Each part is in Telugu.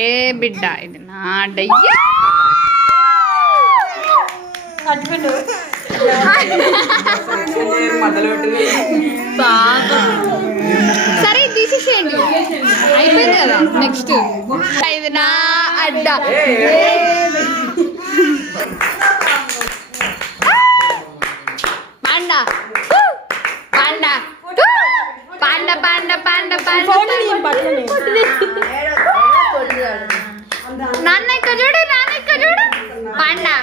ఏ బిడ్డ ఇది నా డయ్యా సరే తీసేసేయండి అయిపోయింది కదా నెక్స్ట్ ఇది నా అడ్డ panda panda panda panda panda panda నాన్న ఇక్కడ చూడు నాన్న ఇక్కడ చూడు పాండా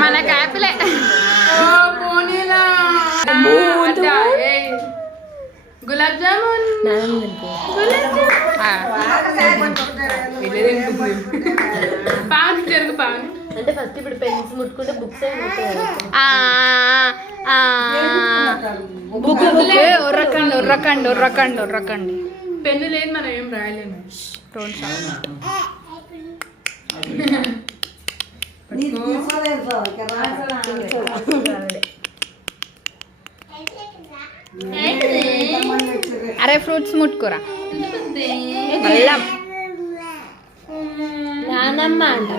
మన కాపిలే గులాబ్ జామున్ పావని జరుగు పావని అంటే ఫస్ట్ ఇప్పుడు పెన్స్ ముట్టుకుంటే బుక్స్ బుక్ ఉర్రకండి ఉర్రకండి ఉర్రకండి ఉర్రకండి పెన్ను లేదు మనం ఏం రాయలేము అరే ఫ్రూట్స్ ముట్టుకోరా బెల్లం నానమ్మ అంట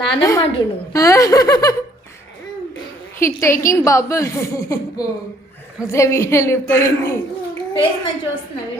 నానమ్మ అంటుండు హీ టేకింగ్ బబుల్స్ వీడియోలు ఫేస్ మంచిగా వస్తుంది